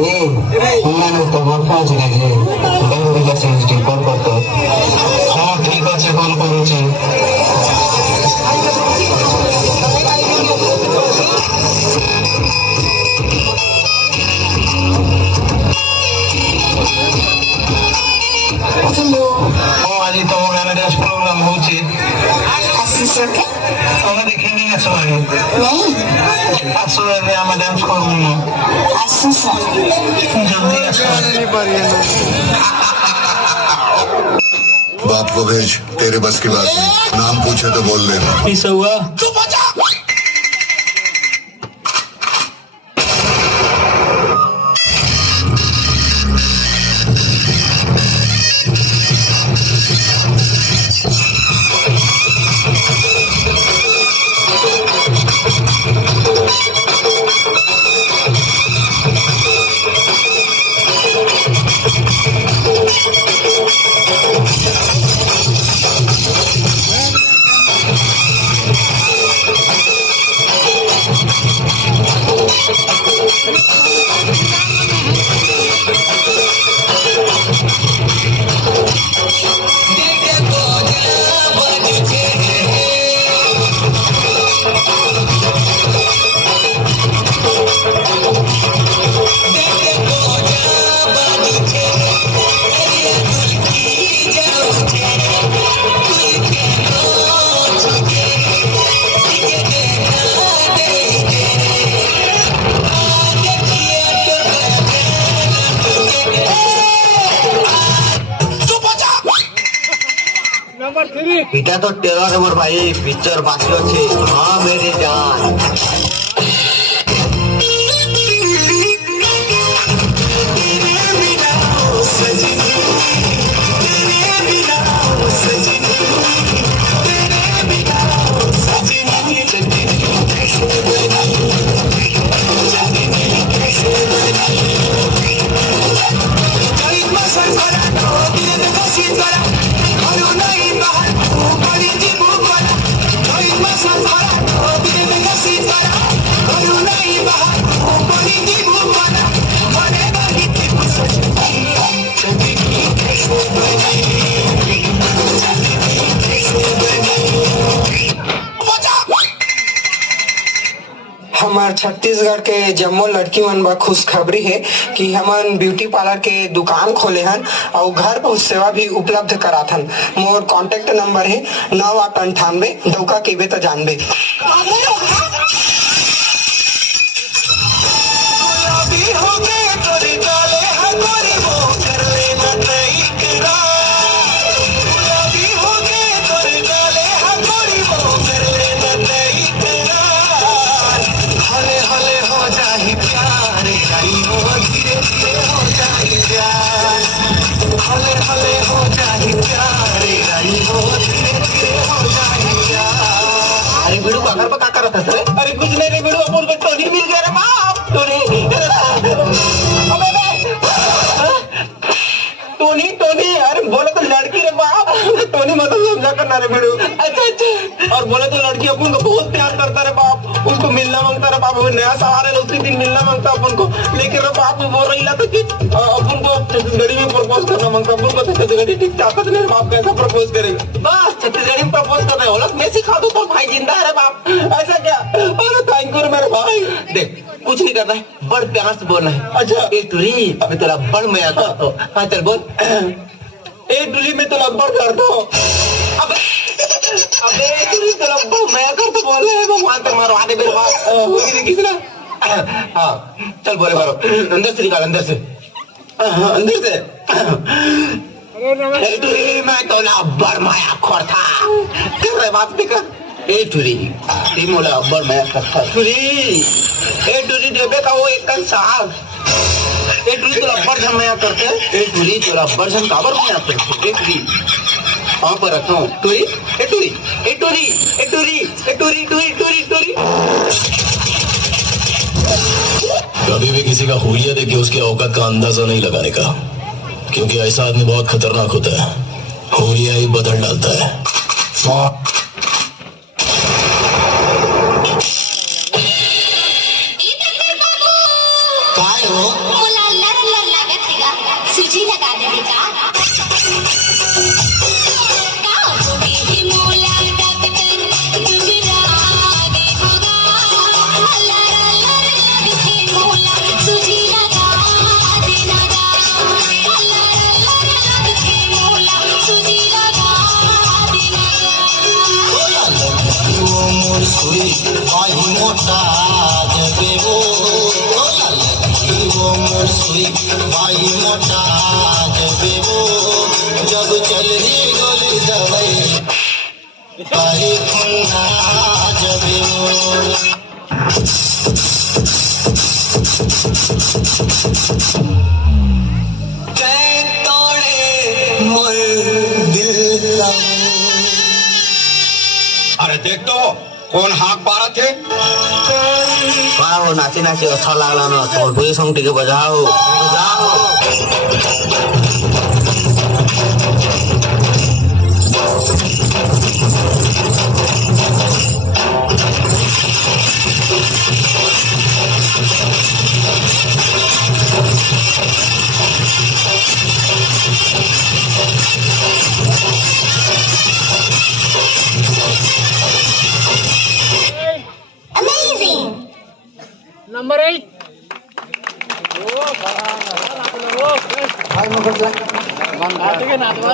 मैं तो पहुंच गए बेंगलुरु कल करते हाँ ठीक है कल करुचे आज तुम गाना डांस प्रोग्राम होची আমরা দেখিনি আসলে আসলে আমরা ডান্স করব না জলদি আসো बाप को भेज तेरे बस की बात नहीं नाम पूछे तो बोल देना पिसौआ এটা তো টেরর আমার ভাই পিকচার বাকি আছে হ্যাঁ মেরে জান हमार छत्तीसगढ़ के जम्मो लड़की मन बा खुशखबरी है कि हमन ब्यूटी पार्लर के दुकान खोले हन और घर पहुंच सेवा भी उपलब्ध कराथन। मोर कांटेक्ट नंबर है 9898 दौका केबे तो जानबे। अरे बिड़ू का घर पर क्या कर रहा था अरे कुछ नहीं रे बिड़ू अपन को टोनी मिल गया रे बाप टोनी टोनी अरे बोले तो लड़की रे बाप टोनी मतलब समझा करना रे बिड़ू अच्छा अच्छा और बोले तो लड़की अपन को बहुत प्यार करता रे बाप उसको मिलना मांगता रे बाप नया सवार है उसी दिन मिलना मांगता अपन को लेकिन रे बाप बोल रही था कि अपन को छत्तीसगढ़ी में प्रपोज करना मांगता अपन को छत्तीसगढ़ी ठीक ताकत नहीं बाप कैसा प्रपोज करेगा बस छत्तीसगढ़ी में प्रपोज कर रहे हो लोग मैं सिखा दूं तो भाई जिंदा है रे बाप ऐसा क्या अरे थैंक यू मेरे भाई देख कुछ नहीं करना है बड़ प्यार से बोलना है अच्छा ए टुरी अबे तेरा बड़ मैं करता हूं हां चल बोल ए टुरी मैं तेरा बड़ करता हूं अबे अबे टुरी तेरा बड़ मैं करता बोल रहे हैं भगवान तो मारवा दे मेरे बाप होगी किसना हां चल बोले मारो अंदर से निकाल अंदर से अंदर से ए टुरी मैं तो बड़ माया खोर था कर रहे बाप देखा ए टुरी मोला अब्बर मैं करता टुरी ए टुरी देबे का वो एक साल ए टुरी तो अब्बर जम मैं करते ए टुरी तो अब्बर जम काबर मैं करते ए टुरी हां पर रखो टुरी ए टुरी ए टुरी ए टुरी ए टुरी टुरी टुरी टुरी कभी भी किसी का हुलिया देख के उसकी औकात का अंदाजा नहीं लगाने का क्योंकि ऐसा आदमी बहुत खतरनाक होता है हुलिया ही बदल डालता है काय हो कोमल सुई भाई मोटा जबे वो जब चल ही गोली दवाई भाई खुन्ना जबे वो अरे देख तो कौन हाँक पा रहा थे वो नाची नाची अच्छा लागला ना तो कोई सॉन्ग टिके बजाओ बजाओ Number 8.